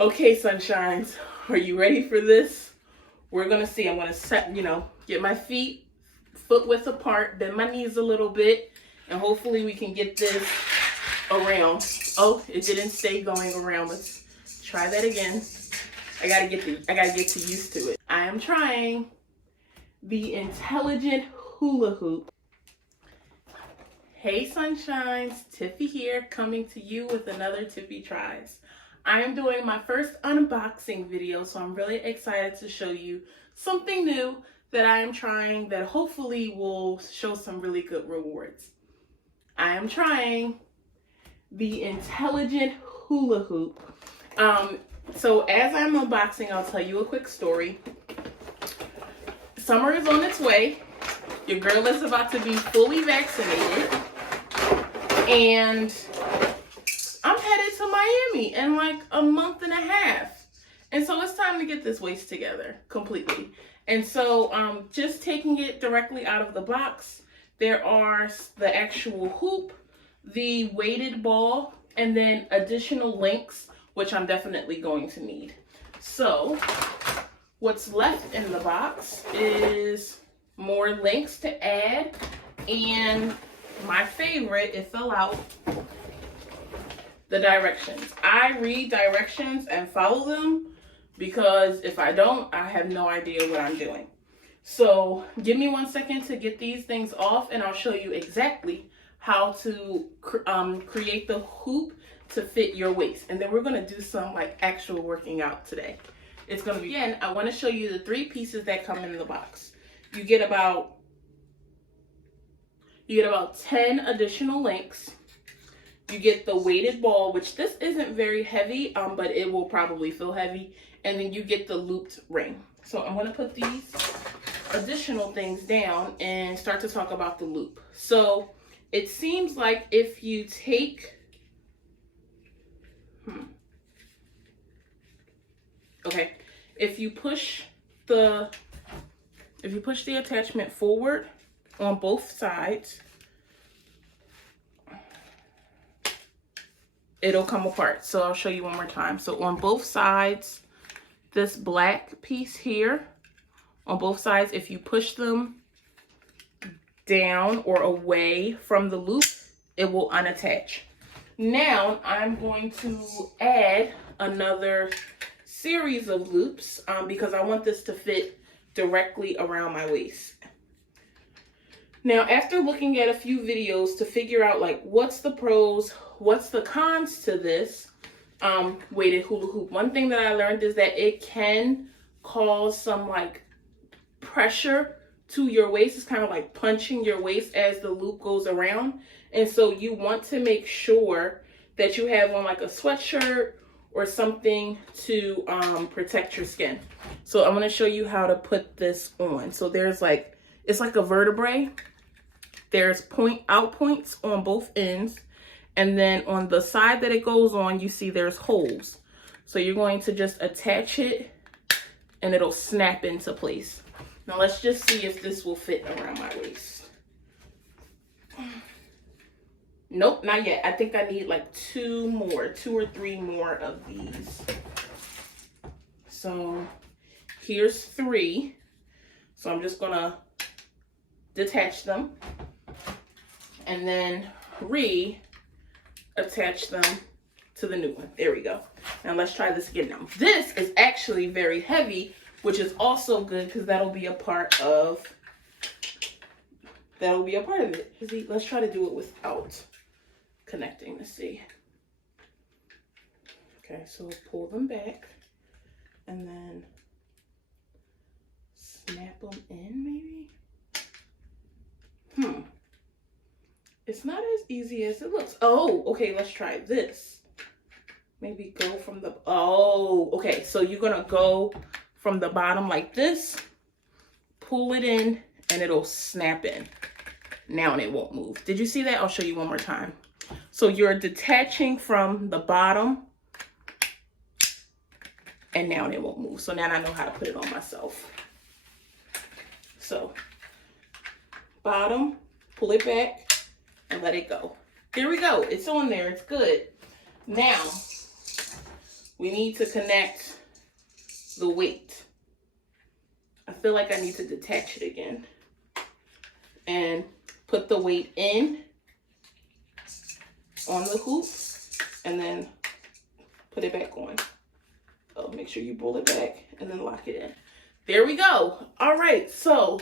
Okay, sunshines, are you ready for this? We're gonna see. I'm gonna set, get my feet foot width apart, bend my knees a little bit, and hopefully we can get this around. Oh, it didn't stay going around. Let's try that again. I gotta get to used to it. I am trying the Intelligent Hula Hoop. Hey sunshines, Tiffy here, coming to you with another Tiffy Tries. I am doing my first unboxing video, so I'm really excited to show you something new that I am trying that hopefully will show some really good rewards. I am trying the Intelligent Hula Hoop. So as I'm unboxing, I'll tell you a quick story. Summer is on its way. Your girl is about to be fully vaccinated. And I'm headed to Miami in like a month and a half. And so it's time to get this waist together completely. And so just taking it directly out of the box, there are the actual hoop, the weighted ball, and then additional links, which I'm definitely going to need. So what's left in the box is more links to add, and my favorite, it fell out, the directions. I read directions and follow them because if I don't, I have no idea what I'm doing. So give me 1 second to get these things off and I'll show you exactly how to create the hoop to fit your waist. And then we're gonna do some like actual working out today. It's gonna be, again, I wanna show you the 3 pieces that come in the box. You get about 10 additional links. You get the weighted ball, which this isn't very heavy, but it will probably feel heavy. And then you get the looped ring. So I'm gonna put these additional things down and start to talk about the loop. So it seems like if you take, if you push the attachment forward on both sides, it'll come apart. So I'll show you one more time. So on both sides, this black piece here, on both sides, if you push them down or away from the loop, it will unattach. Now I'm going to add another series of loops because I want this to fit directly around my waist. Now, after looking at a few videos to figure out like what's the pros, what's the cons to this weighted hula hoop, one thing that I learned is that it can cause some like pressure to your waist. It's kind of like punching your waist as the loop goes around. And so you want to make sure that you have on like a sweatshirt or something to protect your skin. So I'm going to show you how to put this on. So there's like, it's like a vertebrae. There's out points on both ends. And then on the side that it goes on, you see there's holes. So you're going to just attach it and it'll snap into place. Now let's just see if this will fit around my waist. Nope, not yet. I think I need like 2 or 3 more of these. So here's 3. So I'm just gonna detach them and then attach them to the new one. There we go. Now let's try this again. Now this is actually very heavy, which is also good because that'll be a part of it. See, let's try to do it without connecting. Let's see. Okay, so pull them back and then snap them in maybe. It's not as easy as it looks. Oh, okay, let's try this. Maybe go from the, okay, so you're gonna go from the bottom like this, pull it in, and it'll snap in. Now it won't move. Did you see that? I'll show you one more time. So you're detaching from the bottom, and now it won't move. So now I know how to put it on myself. So bottom, pull it back, and let it go. There we go. It's on there. It's good. Now, we need to connect the weight. I feel like I need to detach it again. And put the weight in on the hoop and then put it back on. So make sure you pull it back and then lock it in. There we go. All right, so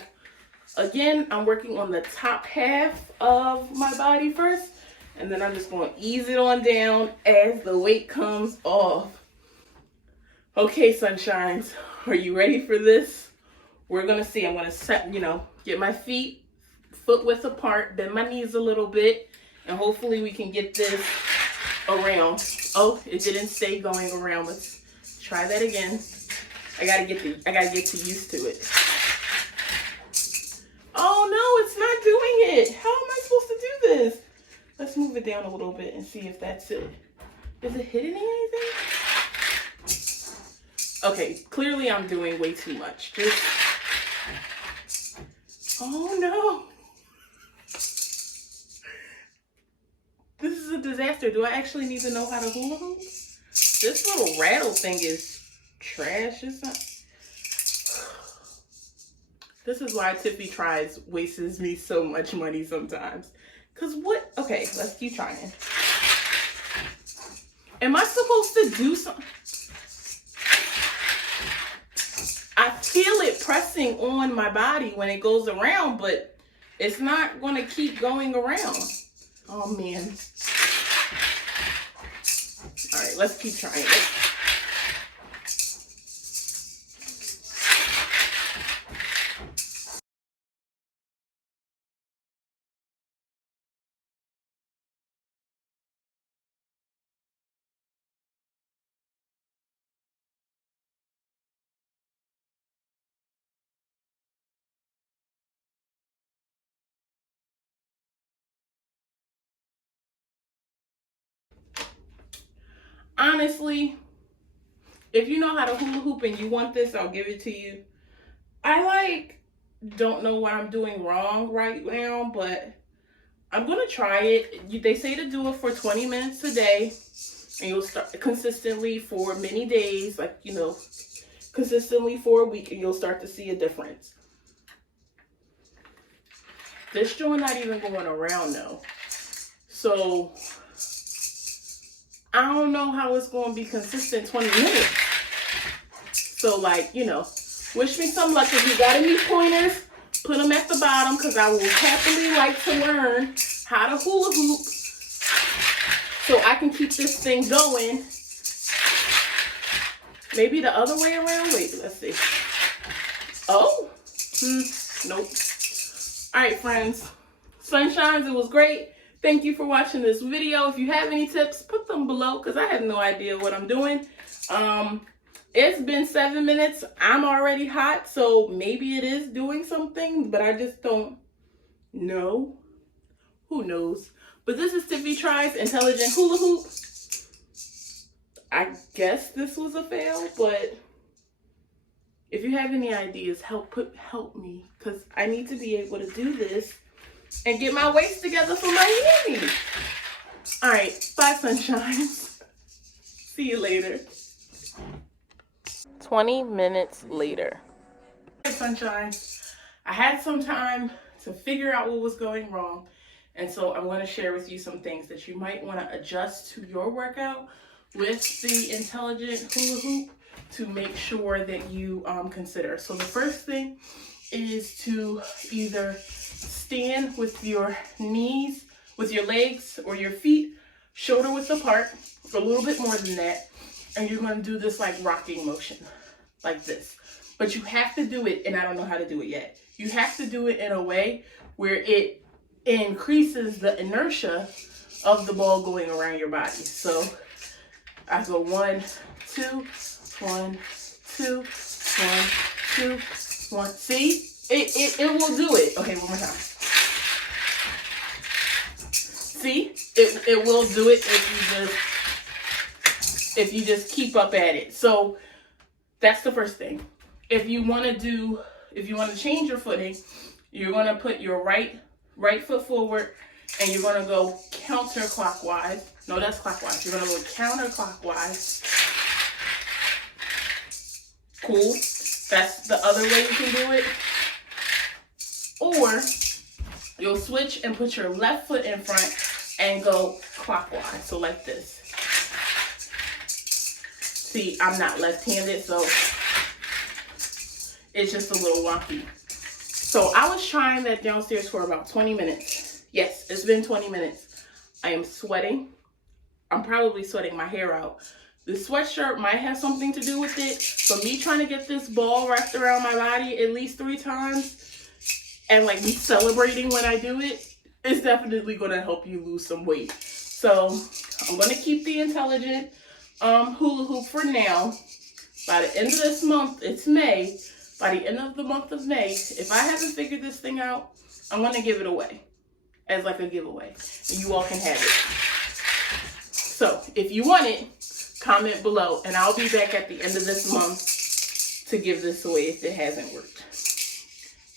again, I'm working on the top half of my body first, and then I'm just going to ease it on down as the weight comes off. Okay, sunshines, are you ready for this? We're going to see. I'm going to set, get my feet foot width apart, bend my knees a little bit, and hopefully we can get this around. Oh, it didn't stay going around. Let's try that again. I gotta get to used to it. Oh no, it's not doing it. How am I supposed to do this? Let's move it down a little bit and see if that's it. Is it hitting anything? Okay, clearly I'm doing way too much. Oh no. This is a disaster. Do I actually need to know how to hula hoop? This little rattle thing is trash. It's not. This is why Tiffy tries wastes me so much money sometimes. Cause what? Okay, let's keep trying. Am I supposed to do something? I feel it pressing on my body when it goes around, but it's not going to keep going around. Oh man. All right, let's keep trying it. Honestly, if you know how to hula hoop and you want this, I'll give it to you. I don't know what I'm doing wrong right now, but I'm gonna try it. They say to do it for 20 minutes a day, and you'll start consistently for many days, consistently for a week, and you'll start to see a difference. This joint not even going around though, so I don't know how it's going to be consistent 20 minutes. So wish me some luck. If you got any pointers, put them at the bottom, because I will happily like to learn how to hula hoop so I can keep this thing going. Maybe the other way around. Wait, let's see. Oh, nope. All right, friends. Sunshines, it was great. Thank you for watching this video. If you have any tips, put them below, because I have no idea what I'm doing. It's been 7 minutes. I'm already hot, so maybe it is doing something, but I just don't know. Who knows? But this is Tiffy Tries Intelligent Hula Hoop. I guess this was a fail, but if you have any ideas, help me, because I need to be able to do this and get my waist together for my hammy. All right, bye, sunshines. See you later. 20 minutes later. Hey, sunshine. I had some time to figure out what was going wrong, and so I'm going to share with you some things that you might want to adjust to your workout with the Intelligent Hula Hoop to make sure that you consider. So the first thing is to either stand with your knees, with your legs or your feet shoulder width apart, a little bit more than that, and you're going to do this rocking motion, like this. But you have to do it, and I don't know how to do it yet. You have to do it in a way where it increases the inertia of the ball going around your body. So I go 1, 2, 1, 2, 1, 2, 1. See? It will do it. Okay, one more time. See? It will do it if you just keep up at it. So that's the first thing. If you want to change your footing, you're going to put your right foot forward, and you're going to go counterclockwise. No, that's clockwise. You're going to go counterclockwise Cool. That's the other way you can do it. Or you'll switch and put your left foot in front and go clockwise. So like this. See, I'm not left-handed, so it's just a little wonky. So I was trying that downstairs for about 20 minutes. Yes, it's been 20 minutes. I am sweating. I'm probably sweating my hair out. The sweatshirt might have something to do with it, but me trying to get this ball wrapped around my body at least 3 times and like me celebrating when I do it is definitely going to help you lose some weight. So I'm going to keep the Intelligent Hula Hoop for now. By the end of this month, it's May. By the end of the month of May, if I haven't figured this thing out, I'm going to give it away as like a giveaway. And you all can have it. So if you want it, comment below, and I'll be back at the end of this month to give this away if it hasn't worked.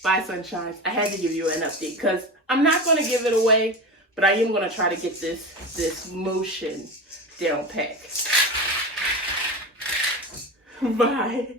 Bye, sunshines. I had to give you an update because I'm not going to give it away, but I am going to try to get this motion down pat. Bye.